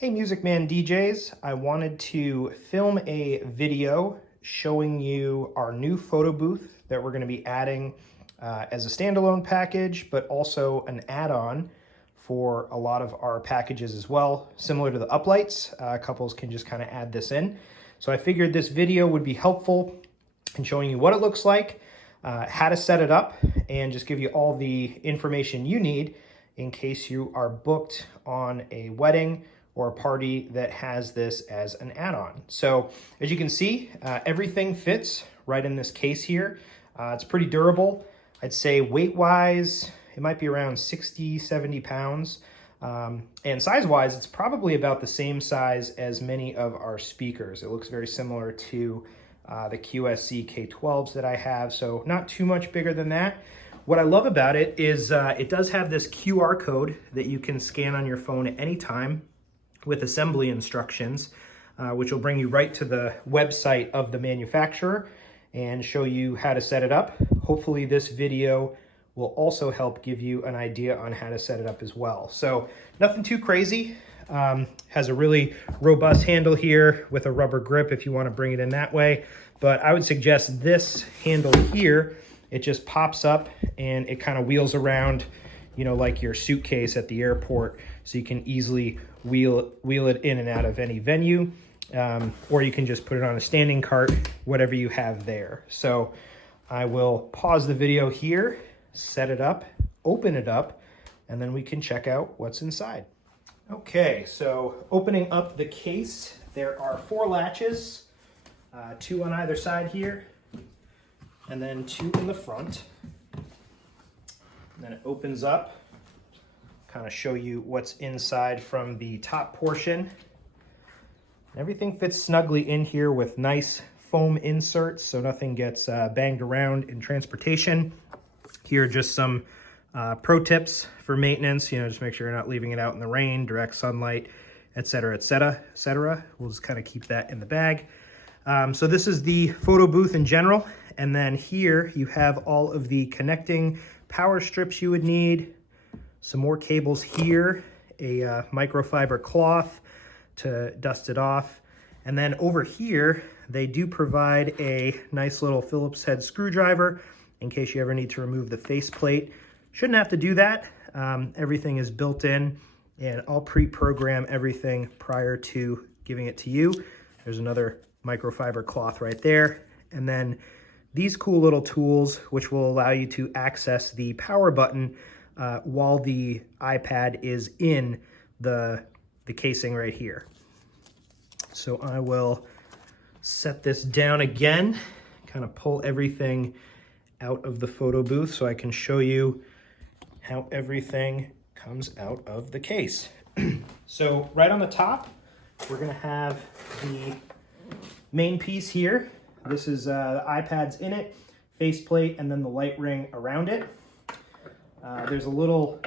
Hey Music Man DJs, I wanted to film a video showing you our new photo booth that we're going to be adding as a standalone package, but also an add-on for a lot of our packages as well. Similar to the uplights, couples can just kind of add this in. So I figured this video would be helpful in showing you what it looks like, how to set it up, and just give you all the information you need in case you are booked on a wedding or a party that has this as an add-on. So as you can see, everything fits right in this case here. It's pretty durable. I'd say weight-wise, it might be around 60, 70 pounds. And size-wise, it's probably about the same size as many of our speakers. It looks very similar to the QSC K12s that I have, so not too much bigger than that. What I love about it is it does have this QR code that you can scan on your phone at any time with assembly instructions, which will bring you right to the website of the manufacturer and show you how to set it up. Hopefully this video will also help give you an idea on how to set it up as well. So nothing too crazy. Has a really robust handle here with a rubber grip if you want to bring it in that way. But I would suggest this handle here, it just pops up and it kind of wheels around, you know, like your suitcase at the airport, so you can easily wheel it in and out of any venue, or you can just put it on a standing cart, whatever you have there. So I will pause the video here, set it up, open it up, and then we can check out what's inside. Okay, so opening up the case, there are 4 latches, 2 on either side here, and then 2 in the front. And then it opens up, kind of show you what's inside from the top portion. Everything fits snugly in here with nice foam inserts, so nothing gets banged around in transportation. Here are just some pro tips for maintenance. You know, just make sure you're not leaving it out in the rain, direct sunlight, etc., etc., etc. We'll just kind of keep that in the bag. So this is the photo booth in general, and then here you have all of the connecting power strips you would need, some more cables here, a microfiber cloth to dust it off, and then over here they do provide a nice little Phillips head screwdriver in case you ever need to remove the faceplate. Shouldn't have to do that. Everything is built in, and I'll pre-program everything prior to giving it to you. There's another microfiber cloth right there, and then these cool little tools which will allow you to access the power button while the iPad is in the casing right here. So I will set this down again, kind of pull everything out of the photo booth so I can show you how everything comes out of the case. So right on the top, we're gonna have the main piece here. This is the iPad's in it, faceplate, and then the light ring around it. There's a little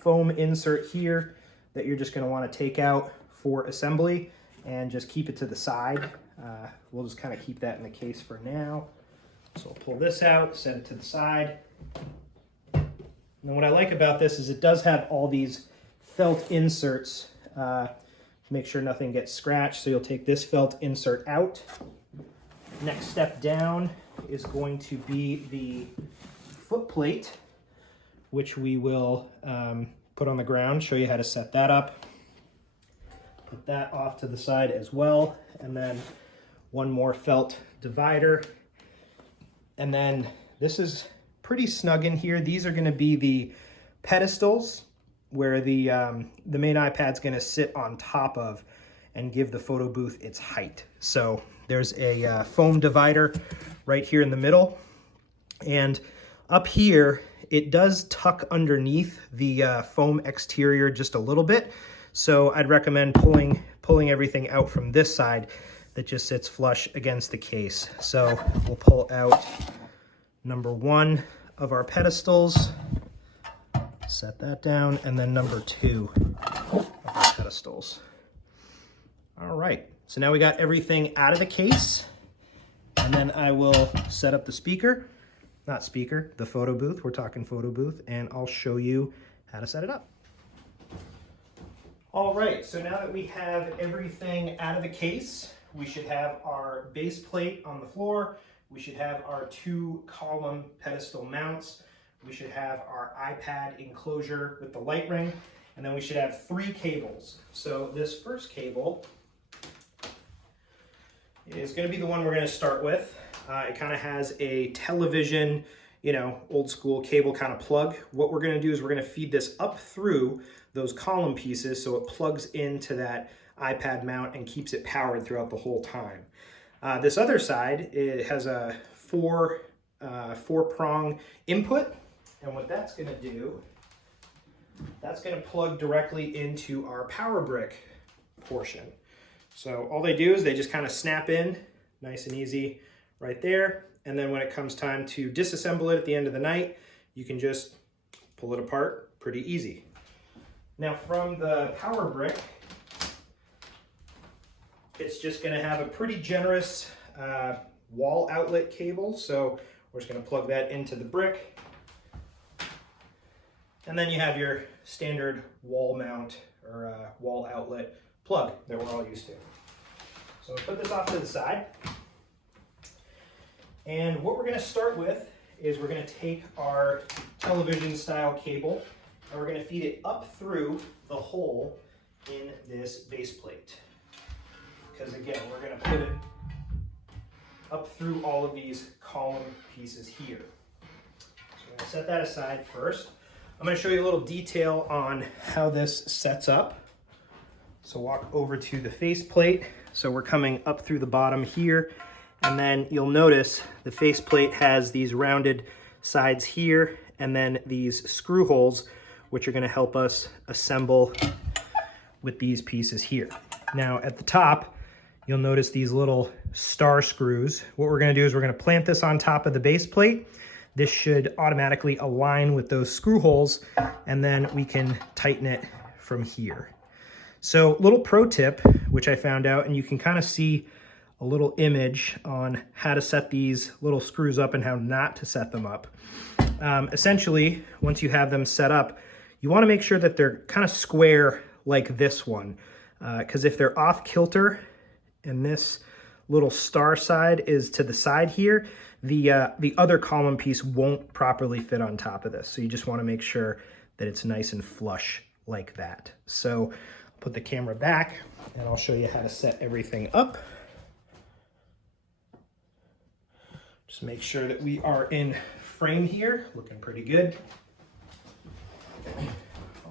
foam insert here that you're just going to want to take out for assembly and just keep it to the side. We'll just kind of keep that in the case for now. So I'll pull this out, set it to the side. And then what I like about this is it does have all these felt inserts to make sure nothing gets scratched. So you'll take this felt insert out. Next step down is going to be the foot plate, which we will put on the ground, show you how to set that up. Put that off to the side as well, and then one more felt divider. And then this is pretty snug in here. These are gonna be the pedestals where the main iPad's gonna sit on top of and give the photo booth its height. So there's a foam divider right here in the middle. And up here, it does tuck underneath the foam exterior just a little bit. So I'd recommend pulling everything out from this side that just sits flush against the case. So we'll pull out number 1 of our pedestals, set that down, and then number 2 of our pedestals. All right, so now we got everything out of the case, and then I will set up the the photo booth. We're talking photo booth, and I'll show you how to set it up. All right, so now that we have everything out of the case, we should have our base plate on the floor. We should have our 2 column pedestal mounts. We should have our iPad enclosure with the light ring, and then we should have 3 cables. So this first cable is going to be the one we're going to start with. It kind of has a television, you know, old school cable kind of plug. What we're going to do is we're going to feed this up through those column pieces so it plugs into that iPad mount and keeps it powered throughout the whole time. This other side, it has a 4-prong input, and what that's going to do, that's going to plug directly into our power brick portion. So all they do is they just kind of snap in nice and easy right there. And then when it comes time to disassemble it at the end of the night, you can just pull it apart pretty easy. Now from the power brick, it's just going to have a pretty generous wall outlet cable. So we're just going to plug that into the brick. And then you have your standard wall mount or wall outlet plug that we're all used to. So we'll put this off to the side. And what we're going to start with is we're going to take our television style cable and we're going to feed it up through the hole in this base plate. Because again, we're going to put it up through all of these column pieces here. So we're going to set that aside first. I'm going to show you a little detail on how this sets up. So walk over to the faceplate. So we're coming up through the bottom here, and then you'll notice the faceplate has these rounded sides here, and then these screw holes, which are going to help us assemble with these pieces here. Now at the top, you'll notice these little star screws. What we're going to do is we're going to plant this on top of the base plate. This should automatically align with those screw holes, and then we can tighten it from here. So little pro tip, which I found out, and you can kind of see a little image on how to set these little screws up and how not to set them up. Essentially, once you have them set up, you want to make sure that they're kind of square like this one, because if they're off kilter and this little star side is to the side here, the other column piece won't properly fit on top of this. So you just want to make sure that it's nice and flush like that. So put the camera back and I'll show you how to set everything up. Just make sure that we are in frame here, looking pretty good.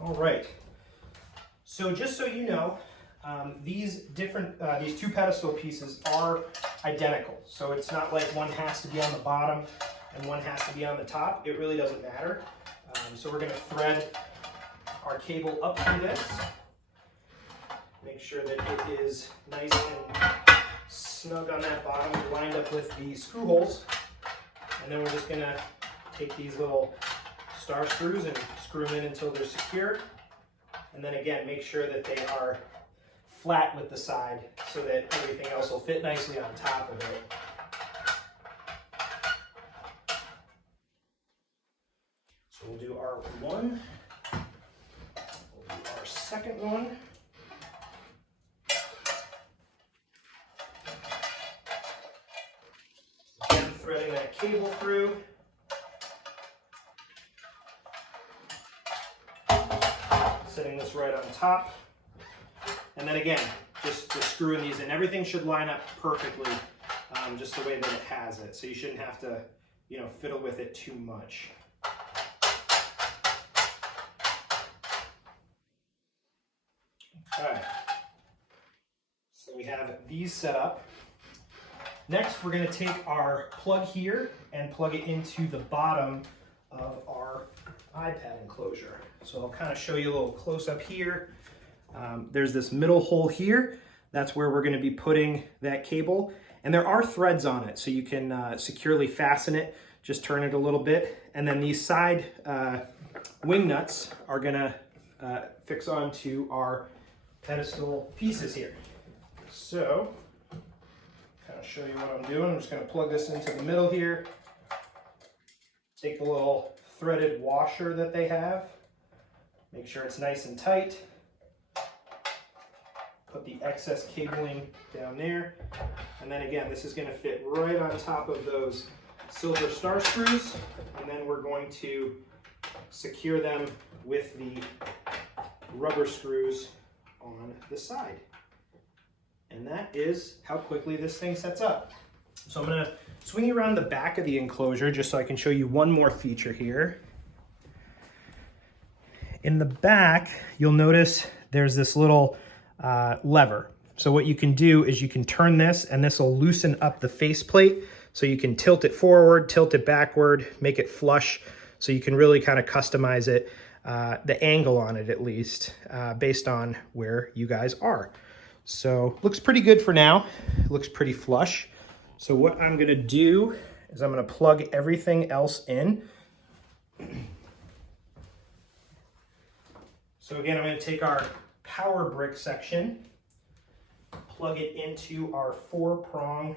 All right, so just so you know, these 2 pedestal pieces are identical. So it's not like one has to be on the bottom and one has to be on the top. It really doesn't matter. So we're going to thread our cable up through this. Make sure that it is nice and snug on that bottom, lined up with the screw holes. And then we're just going to take these little star screws and screw them in until they're secure. And then again, make sure that they are flat with the side so that everything else will fit nicely on top of it. So we'll do our one. We'll do our second one. Again, threading that cable through. Setting this right on top. And then again, just screwing these in. Everything should line up perfectly, just the way that it has it. So you shouldn't have to, you know, fiddle with it too much. Okay. So we have these set up. Next, we're going to take our plug here and plug it into the bottom of our iPad enclosure. So I'll kind of show you a little close up here. There's this middle hole here. That's where we're going to be putting that cable. And there are threads on it, so you can securely fasten it. Just turn it a little bit. And then these side wing nuts are going to fix onto our pedestal pieces here. So, kind of show you what I'm doing. I'm just going to plug this into the middle here. Take the little threaded washer that they have. Make sure it's nice and tight. the excess cabling down there. And then again, this is going to fit right on top of those silver star screws. And then we're going to secure them with the rubber screws on the side. And that is how quickly this thing sets up. So I'm going to swing you around the back of the enclosure just so I can show you one more feature here. In the back, you'll notice there's this little lever. So what you can do is you can turn this and this will loosen up the faceplate. So you can tilt it forward, tilt it backward, make it flush. So you can really kind of customize it, the angle on it at least, based on where you guys are. So looks pretty good for now. It looks pretty flush. So what I'm gonna do is I'm gonna plug everything else in. So again, I'm gonna take our power brick section, plug it into our 4-prong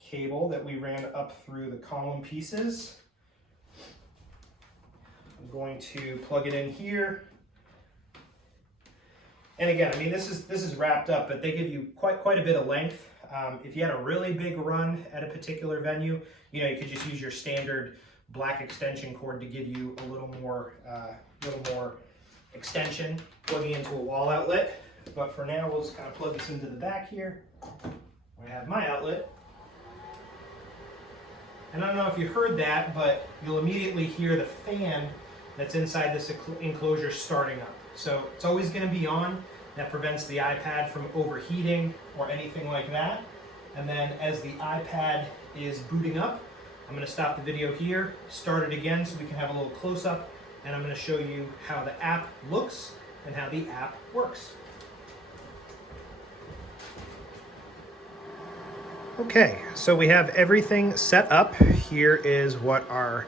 cable that we ran up through the column pieces. I'm going to plug it in here. And again, I mean, this is wrapped up, but they give you quite a bit of length. If you had a really big run at a particular venue, you know, you could just use your standard black extension cord to give you a little more extension, plugging into a wall outlet. But for now, we'll just kind of plug this into the back here. I have my outlet. And I don't know if you heard that, but you'll immediately hear the fan that's inside this enclosure starting up. So it's always going to be on. That prevents the iPad from overheating or anything like that. And then as the iPad is booting up, I'm going to stop the video here, start it again so we can have a little close-up, and I'm going to show you how the app looks and how the app works. Okay, so we have everything set up. Here is what our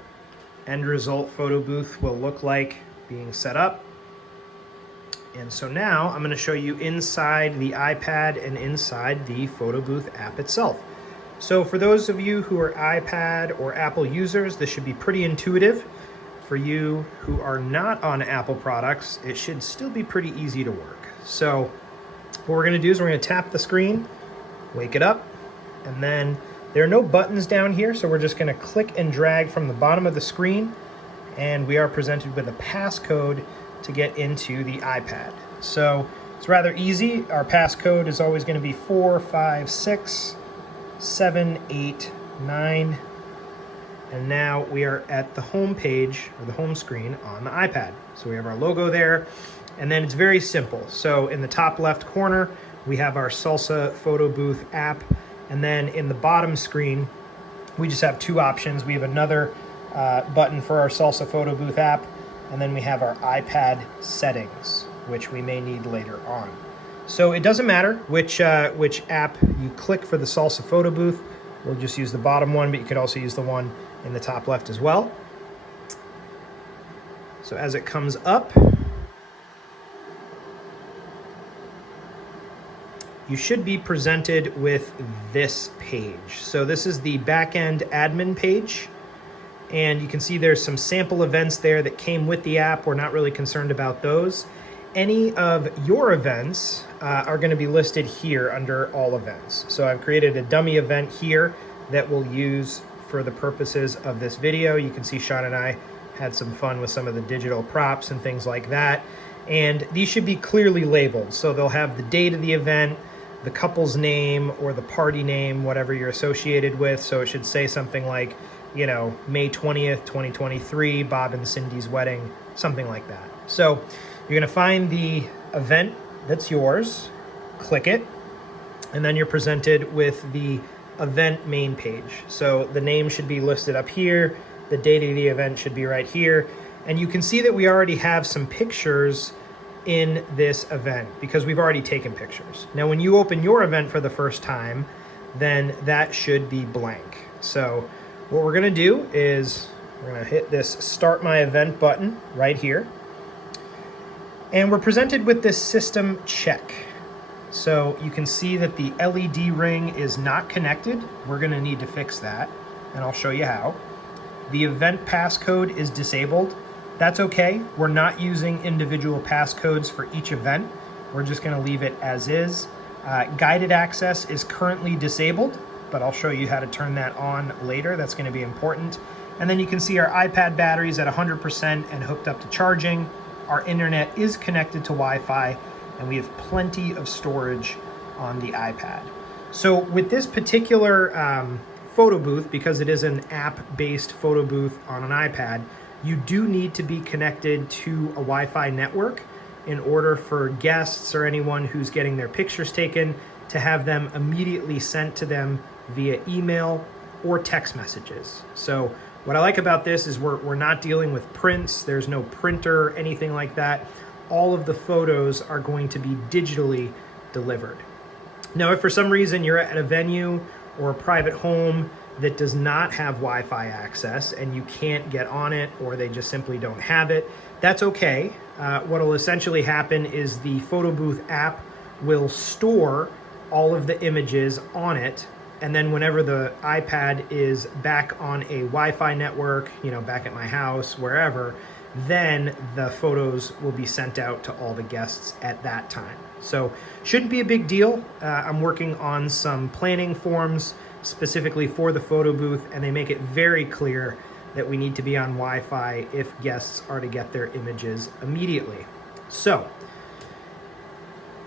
end result photo booth will look like being set up. And so now I'm going to show you inside the iPad and inside the photo booth app itself. So for those of you who are iPad or Apple users, this should be pretty intuitive. For you who are not on Apple products, it should still be pretty easy to work. So what we're going to do is we're going to tap the screen, wake it up, and then there are no buttons down here, so we're just going to click and drag from the bottom of the screen, and we are presented with a passcode to get into the iPad. So it's rather easy. Our passcode is always going to be 4, 5, 6, 7, 8, 9. And now we are at the home page or the home screen on the iPad. So we have our logo there, and then it's very simple. So in the top left corner, we have our Salsa Photo Booth app. And then in the bottom screen, we just have two options. We have another button for our Salsa Photo Booth app, and then we have our iPad settings, which we may need later on. So it doesn't matter which app you click for the Salsa Photo Booth. We'll just use the bottom one, but you could also use the one in the top left as well. So as it comes up, you should be presented with this page. So this is the backend admin page. And you can see there's some sample events there that came with the app. We're not really concerned about those. Any of your events are going to be listed here under all events. So I've created a dummy event here that we'll use for the purposes of this video. You can see Sean and I had some fun with some of the digital props and things like that. And these should be clearly labeled. So they'll have the date of the event, the couple's name or the party name, whatever you're associated with. So it should say something like, you know, May 20th, 2023, Bob and Cindy's wedding, something like that. So you're gonna find the event that's yours, click it, and then you're presented with the event main page. So the name should be listed up here, the date of the event should be right here, and you can see that we already have some pictures in this event because we've already taken pictures. Now when you open your event for the first time, then that should be blank. So what we're gonna do is we're gonna hit this Start My Event button right here. And we're presented with this system check. So you can see that the LED ring is not connected. We're gonna need to fix that, and I'll show you how. The event passcode is disabled. That's okay. We're not using individual passcodes for each event. We're just gonna leave it as is. Guided access is currently disabled, but I'll show you how to turn that on later. That's going to be important. And then you can see our iPad batteries at 100% and hooked up to charging. Our internet is connected to Wi-Fi, and we have plenty of storage on the iPad. So with this particular photo booth, because it is an app-based photo booth on an iPad, you do need to be connected to a Wi-Fi network in order for guests or anyone who's getting their pictures taken to have them immediately sent to them via email or text messages. So what I like about this is we're not dealing with prints. There's no printer, anything like that. All of the photos are going to be digitally delivered. Now, if for some reason you're at a venue or a private home that does not have Wi-Fi access and you can't get on it, or they just simply don't have it, that's okay. What will essentially happen is the photo booth app will store all of the images on it, and then whenever the iPad is back on a Wi-Fi network, back at my house, wherever, then the photos will be sent out to all the guests at that time. So shouldn't be a big deal. I'm working on some planning forms specifically for the photo booth, and they make it very clear that we need to be on Wi-Fi if guests are to get their images immediately. So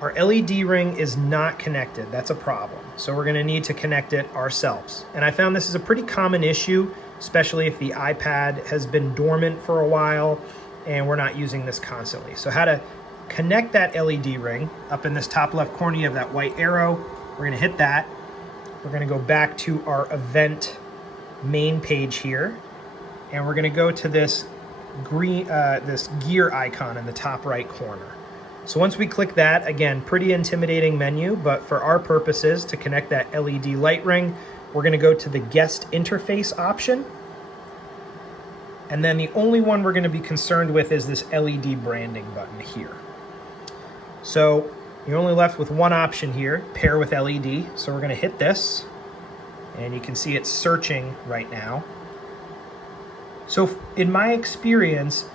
our LED ring is not connected. That's a problem. So we're gonna need to connect it ourselves. And I found this is a pretty common issue, especially if the iPad has been dormant for a while and we're not using this constantly. So how to connect that LED ring, up in this top left corner, you have that white arrow. We're gonna hit that. We're gonna go back to our event main page here, and we're gonna go to this green, this gear icon in the top right corner. So once we click that, again, pretty intimidating menu, but for our purposes, to connect that LED light ring, we're gonna go to the guest interface option. And then the only one we're gonna be concerned with is this LED branding button here. So you're only left with one option here, pair with LED. So we're gonna hit this, and you can see it's searching right now. So in my experience,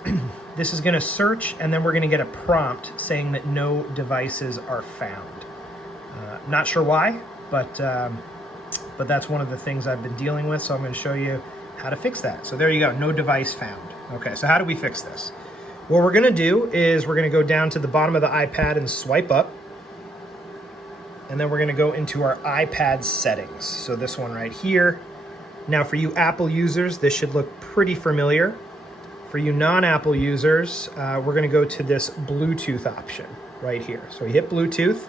this is gonna search, and then we're gonna get a prompt saying that no devices are found. Not sure why, but that's one of the things I've been dealing with, so I'm gonna show you how to fix that. So there you go, no device found. Okay, so how do we fix this? What we're gonna do is we're gonna go down to the bottom of the iPad and swipe up, and then we're gonna go into our iPad settings. So this one right here. Now for you Apple users, this should look pretty familiar. For you non-Apple users, we're gonna go to this Bluetooth option right here. So we hit Bluetooth.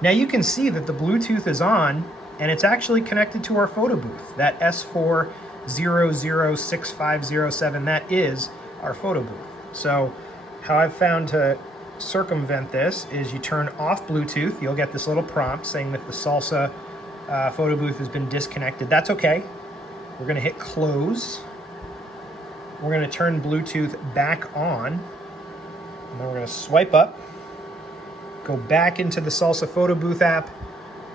Now you can see that the Bluetooth is on, and it's actually connected to our photo booth. That S4006507, that is our photo booth. So how I've found to circumvent this is you turn off Bluetooth. You'll get this little prompt saying that the Salsa photo booth has been disconnected. That's okay. We're gonna hit close. We're gonna turn Bluetooth back on, and then we're gonna swipe up, go back into the Salsa photo booth app,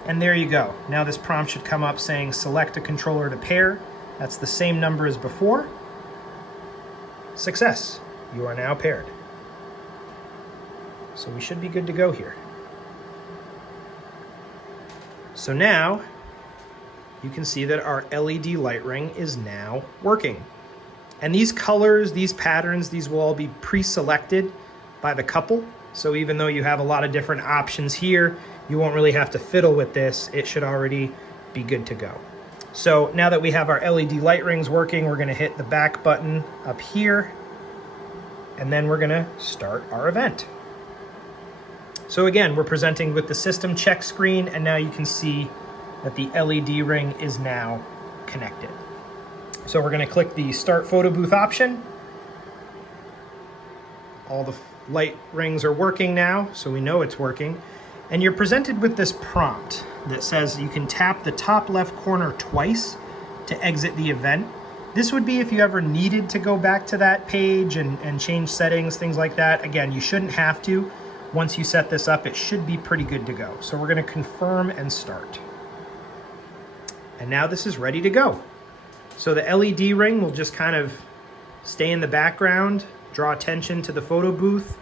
and there you go. Now this prompt should come up saying select a controller to pair. That's the same number as before. Success, you are now paired. So we should be good to go here. So now you can see that our LED light ring is now working. And these colors, these patterns, these will all be pre-selected by the couple. So even though you have a lot of different options here, you won't really have to fiddle with this. It should already be good to go. So now that we have our LED light rings working, we're gonna hit the back button up here, and then we're gonna start our event. So again, we're presenting with the system check screen, and now you can see that the LED ring is now connected. So we're gonna click the Start Photo Booth option. All the light rings are working now, so we know it's working. And you're presented with this prompt that says you can tap the top left corner twice to exit the event. This would be if you ever needed to go back to that page and change settings, things like that. Again, you shouldn't have to. Once you set this up, it should be pretty good to go. So we're gonna confirm and start. And now this is ready to go. So the LED ring will just kind of stay in the background, draw attention to the photo booth,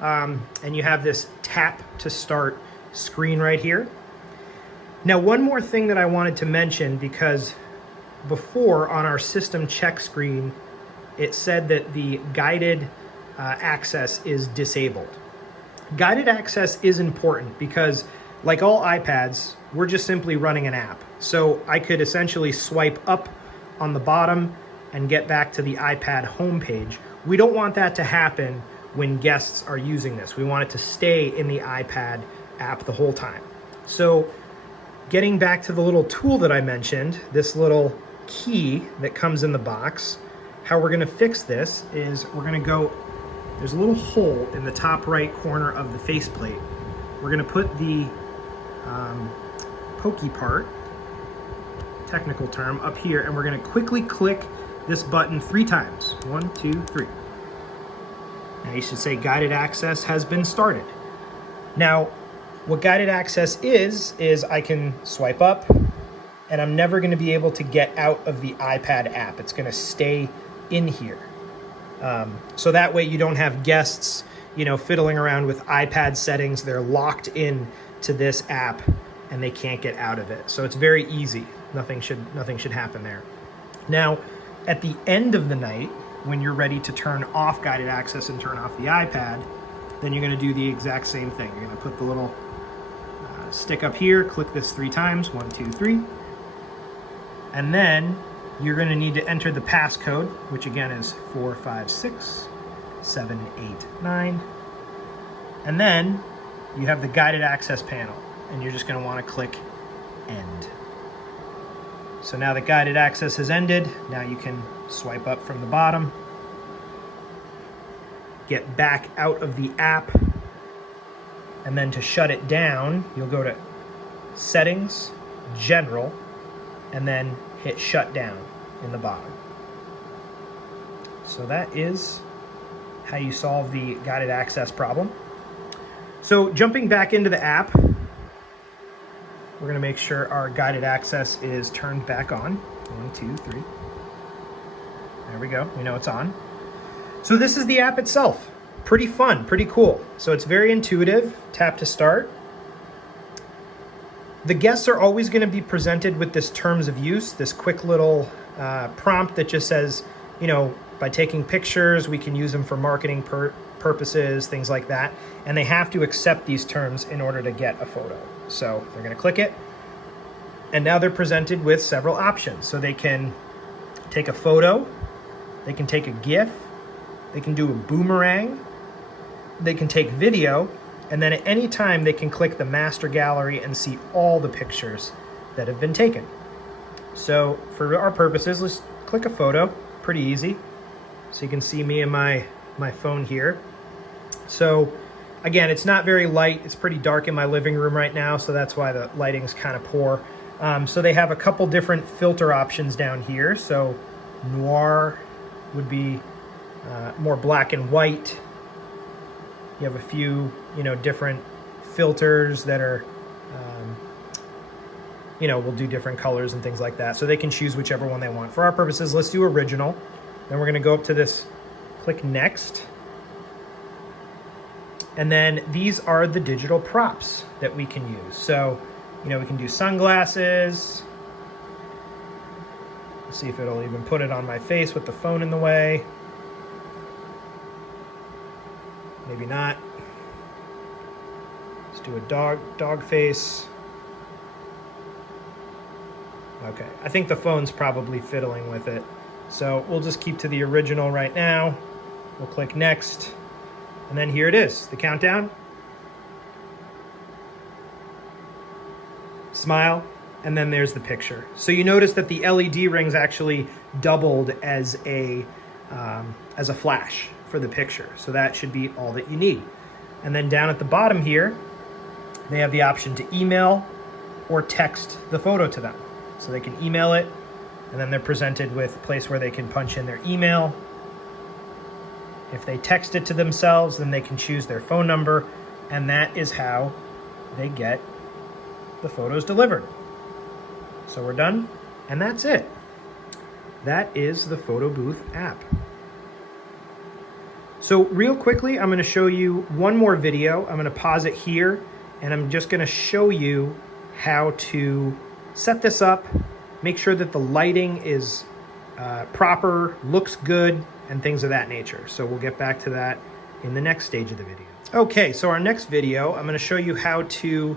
and you have this tap to start screen right here. Now, one more thing that I wanted to mention, because before on our system check screen, it said that the guided access is disabled. Guided access is important because, like all iPads, we're just simply running an app. So I could essentially swipe up on the bottom and get back to the iPad homepage. We don't want that to happen when guests are using this. We want it to stay in the iPad app the whole time. So getting back to the little tool that I mentioned, this little key that comes in the box, how we're gonna fix this is we're gonna go, there's a little hole in the top right corner of the faceplate. We're gonna put the pokey part, technical term, up here, and we're gonna quickly click this button 3 times. 1, 2, 3. Now you should say guided access has been started. Now, what guided access is I can swipe up and I'm never gonna be able to get out of the iPad app. It's gonna stay in here. So that way you don't have guests, fiddling around with iPad settings. They're locked in to this app and they can't get out of it. So it's very easy. Nothing should happen there. Now, at the end of the night, when you're ready to turn off guided access and turn off the iPad, then you're gonna do the exact same thing. You're gonna put the little stick up here, click this 3 times, 1, 2, 3. And then you're gonna need to enter the passcode, which again is 4, 5, 6, 7, 8, 9. And then you have the guided access panel, and you're just gonna wanna click end. So now that guided access has ended, now you can swipe up from the bottom, get back out of the app, and then to shut it down, you'll go to Settings, General, and then hit Shut Down in the bottom. So that is how you solve the guided access problem. So jumping back into the app, we're gonna make sure our guided access is turned back on. 1, 2, 3. There we go, we know it's on. So this is the app itself. Pretty fun, pretty cool. So it's very intuitive. Tap to start. The guests are always gonna be presented with this terms of use, this quick little prompt that just says, by taking pictures, we can use them for marketing purposes, things like that. And they have to accept these terms in order to get a photo. So they're gonna click it. And now they're presented with several options. So they can take a photo, they can take a GIF, they can do a boomerang, they can take video, and then at any time they can click the master gallery and see all the pictures that have been taken. So for our purposes, let's click a photo, pretty easy. So you can see me and my phone here. So again, it's not very light. It's pretty dark in my living room right now, so that's why the lighting's kind of poor. So they have a couple different filter options down here. So noir would be more black and white. You have a few, different filters that are, will do different colors and things like that. So they can choose whichever one they want. For our purposes, let's do original. Then we're gonna go up to this, click next. And then these are the digital props that we can use. So, we can do sunglasses. Let's see if it'll even put it on my face with the phone in the way. Maybe not. Let's do a dog face. Okay, I think the phone's probably fiddling with it. So we'll just keep to the original right now. We'll click next. And then here it is, the countdown. Smile, and then there's the picture. So you notice that the LED rings actually doubled as a flash for the picture. So that should be all that you need. And then down at the bottom here, they have the option to email or text the photo to them. So they can email it, and then they're presented with a place where they can punch in their email. If they text it to themselves, then they can choose their phone number, and that is how they get the photos delivered. So we're done, and that's it. That is the Photo Booth app. So real quickly, I'm gonna show you one more video. I'm gonna pause it here, and I'm just gonna show you how to set this up, make sure that the lighting is proper, looks good, and things of that nature. So we'll get back to that in the next stage of the video. Okay, so our next video, I'm gonna show you how to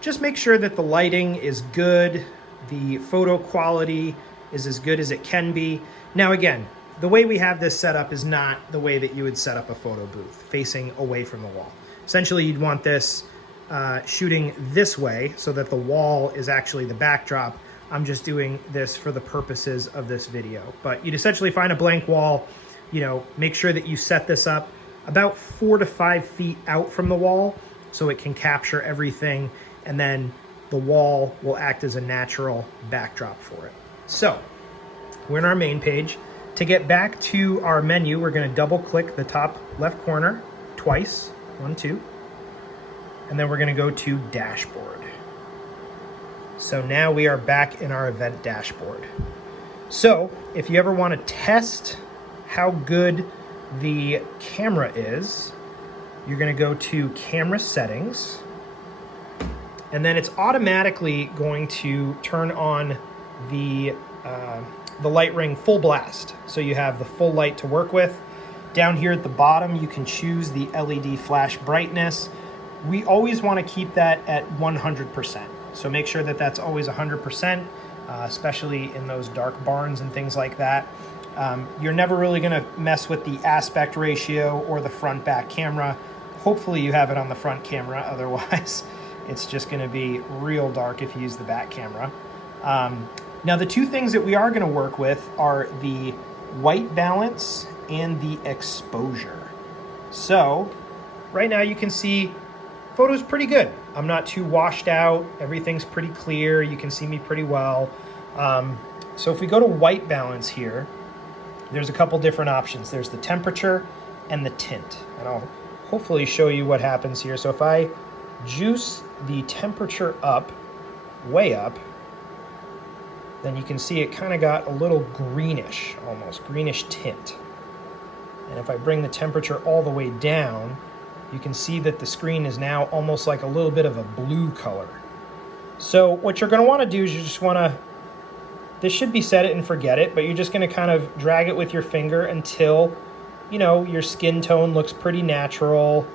just make sure that the lighting is good, the photo quality is as good as it can be. Now again, the way we have this set up is not the way that you would set up a photo booth, facing away from the wall. Essentially, you'd want this shooting this way so that the wall is actually the backdrop. I'm just doing this for the purposes of this video. But you'd essentially find a blank wall, you know, make sure that you set this up about 4 to 5 feet out from the wall so it can capture everything, and then the wall will act as a natural backdrop for it. So we're in our main page. To get back to our menu, we're gonna double click the top left corner twice, 1, 2, and then we're gonna go to dashboard. So now we are back in our event dashboard. So if you ever wanna test how good the camera is, you're gonna go to camera settings, and then it's automatically going to turn on the light ring full blast. So you have the full light to work with. Down here at the bottom, you can choose the LED flash brightness. We always want to keep that at 100%. So make sure that that's always 100%, especially in those dark barns and things like that. You're never really going to mess with the aspect ratio or the front back camera. Hopefully you have it on the front camera, otherwise it's just going to be real dark if you use the back camera. Now the two things that we are going to work with are the white balance and the exposure. So right now you can see photo's pretty good. I'm not too washed out. Everything's pretty clear. You can see me pretty well. So if we go to white balance here, there's a couple different options. There's the temperature and the tint. And I'll hopefully show you what happens here. So if I juice the temperature up, way up, then you can see it kind of got a little greenish, almost greenish tint. And if I bring the temperature all the way down, you can see that the screen is now almost like a little bit of a blue color. So what you're going to want to do is you just want to, this should be set it and forget it, but you're just going to kind of drag it with your finger until, you know, your skin tone looks pretty natural.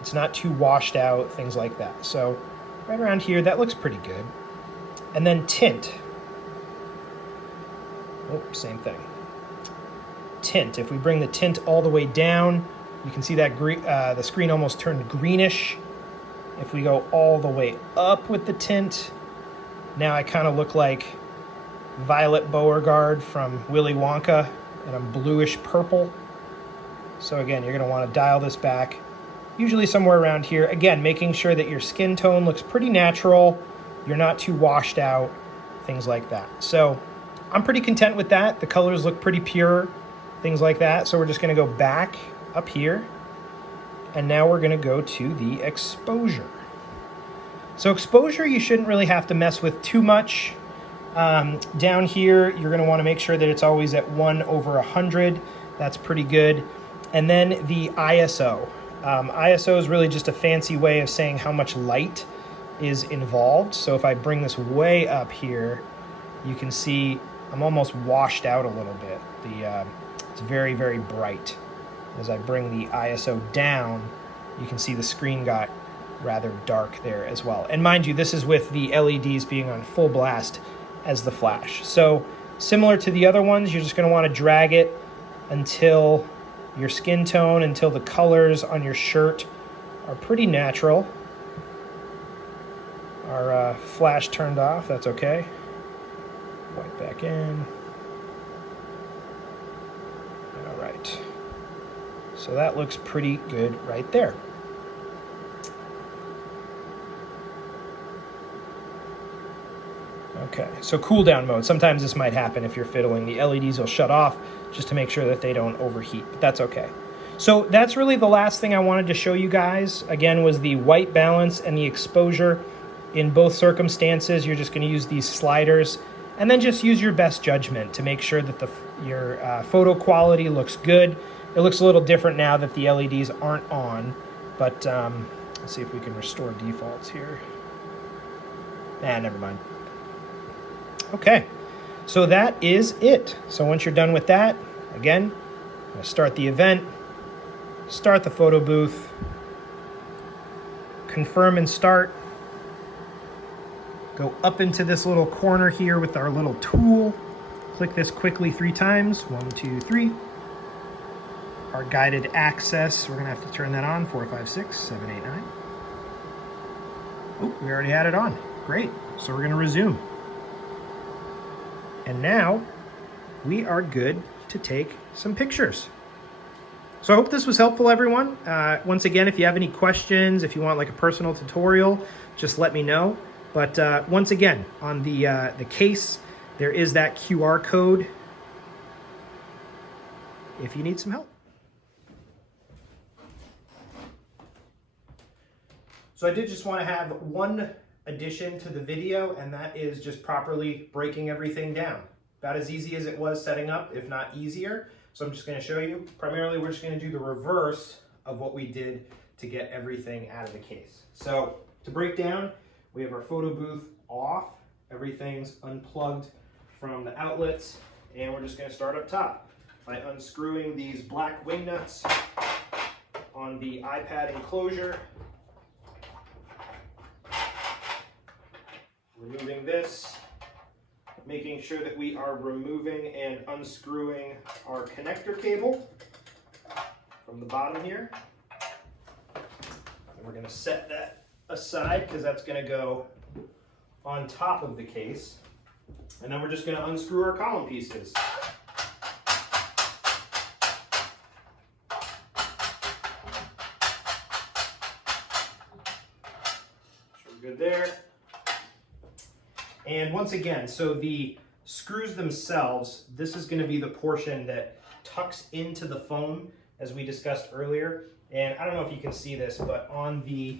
It's not too washed out, things like that. So right around here, that looks pretty good. And then tint. Oh, same thing. Tint. If we bring the tint all the way down, you can see that the screen almost turned greenish. If we go all the way up with the tint, now I kind of look like Violet Beauregard from Willy Wonka, and I'm bluish purple. So again, you're going to want to dial this back, usually somewhere around here. Again, making sure that your skin tone looks pretty natural, you're not too washed out, things like that. So I'm pretty content with that. The colors look pretty pure, things like that. So we're just going to go back up here, and now we're going to go to the exposure. So exposure, you shouldn't really have to mess with too much. Down here, you're going to want to make sure that it's always at 1/100. That's pretty good. And then the ISO. ISO is really just a fancy way of saying how much light is involved. So if I bring this way up here, you can see I'm almost washed out a little bit. It's very, very bright. As I bring the ISO down, you can see the screen got rather dark there as well. And mind you, this is with the LEDs being on full blast as the flash. So similar to the other ones, you're just going to want to drag it until your skin tone, until the colors on your shirt are pretty natural. Our flash turned off, that's okay. White back in. All right. So that looks pretty good right there. Okay, so cool down mode. Sometimes this might happen if you're fiddling. The LEDs will shut off just to make sure that they don't overheat, but that's okay. So that's really the last thing I wanted to show you guys. Again, was the white balance and the exposure. In both circumstances, you're just going to use these sliders, and then just use your best judgment to make sure that your photo quality looks good. It looks a little different now that the LEDs aren't on, but Let's see if we can restore defaults here. Never mind. Okay, so that is it. So once you're done with that, again, I'm gonna start the event, start the photo booth, confirm and start, go up into this little corner here with our little tool, click this quickly 3 times, 1, 2, 3. Our guided access, we're gonna have to turn that on, 4, 5, 6, 7, 8, 9. Oh, we already had it on, great. So we're gonna resume. And now we are good to take some pictures. So I hope this was helpful, everyone. Once again, if you have any questions, if you want like a personal tutorial, just let me know. But once again, on the case, there is that QR code if you need some help. So I did just want to have one addition to the video, and that is just properly breaking everything down. About as easy as it was setting up, if not easier. So I'm just going to show you. Primarily, we're just going to do the reverse of what we did to get everything out of the case. So to break down, we have our photo booth off. Everything's unplugged from the outlets, and we're just going to start up top by unscrewing these black wing nuts on the iPad enclosure. Removing this, making sure that we are removing and unscrewing our connector cable from the bottom here. And we're going to set that aside because that's going to go on top of the case. And then we're just going to unscrew our column pieces. So we're good there. And once again, so the screws themselves, this is going to be the portion that tucks into the foam as we discussed earlier. And I don't know if you can see this, but on the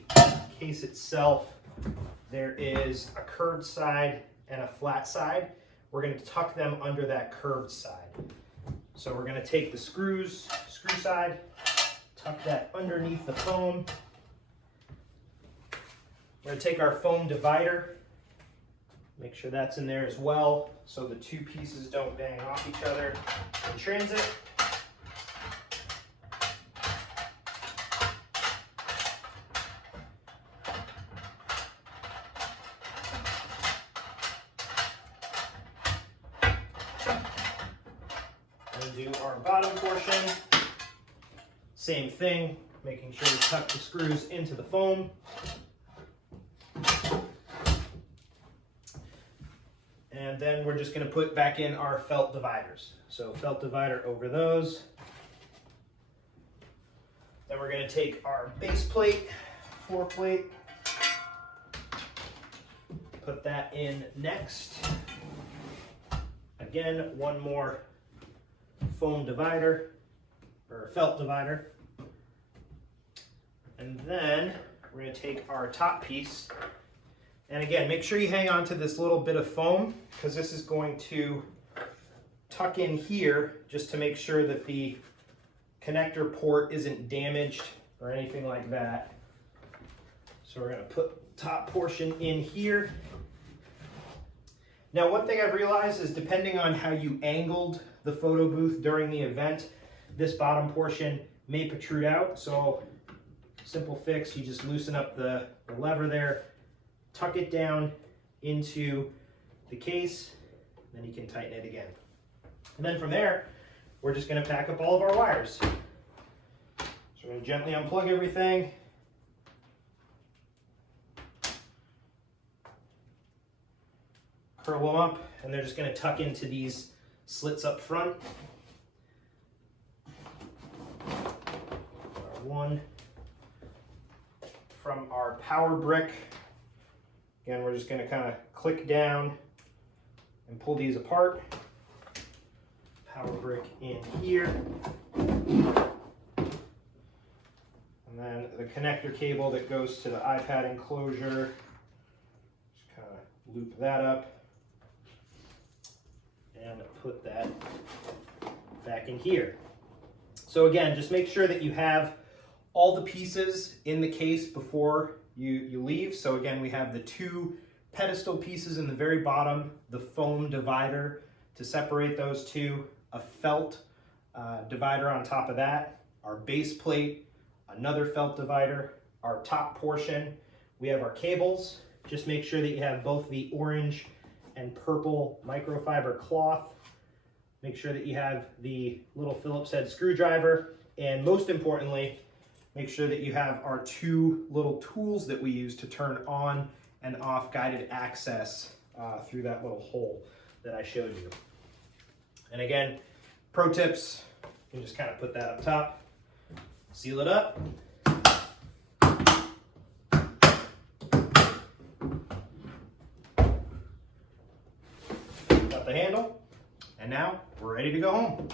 case itself, there is a curved side and a flat side. We're going to tuck them under that curved side. So we're going to take the screw side, tuck that underneath the foam. We're going to take our foam divider, make sure that's in there as well, so the 2 pieces don't bang off each other in transit. And do our bottom portion. Same thing, making sure to tuck the screws into the foam. And then we're just going to put back in our felt dividers. So felt divider over those. Then we're going to take our base plate, 4 plate, put that in next. Again, 1 more foam divider, or felt divider. And then we're going to take our top piece. And again, make sure you hang on to this little bit of foam because this is going to tuck in here just to make sure that the connector port isn't damaged or anything like that. So we're going to put top portion in here. Now, one thing I've realized is depending on how you angled the photo booth during the event, this bottom portion may protrude out. So simple fix, you just loosen up the lever there, tuck it down into the case, then you can tighten it again. And then from there, we're just going to pack up all of our wires. So we're going to gently unplug everything. Curl them up, and they're just going to tuck into these slits up front. One from our power brick. Again, we're just going to kind of click down and pull these apart. Power brick in here. And then the connector cable that goes to the iPad enclosure. Just kind of loop that up and put that back in here. So again, just make sure that you have all the pieces in the case before you leave. So again, we have the 2 pedestal pieces in the very bottom, the foam divider to separate those 2, a felt divider on top of that, our base plate, another felt divider, our top portion. We have our cables. Just make sure that you have both the orange and purple microfiber cloth. Make sure that you have the little Phillips head screwdriver, and most importantly, make sure that you have our 2 little tools that we use to turn on and off guided access through that little hole that I showed you. And again, pro tips, you can just kind of put that up top, seal it up. Got the handle, and now we're ready to go home.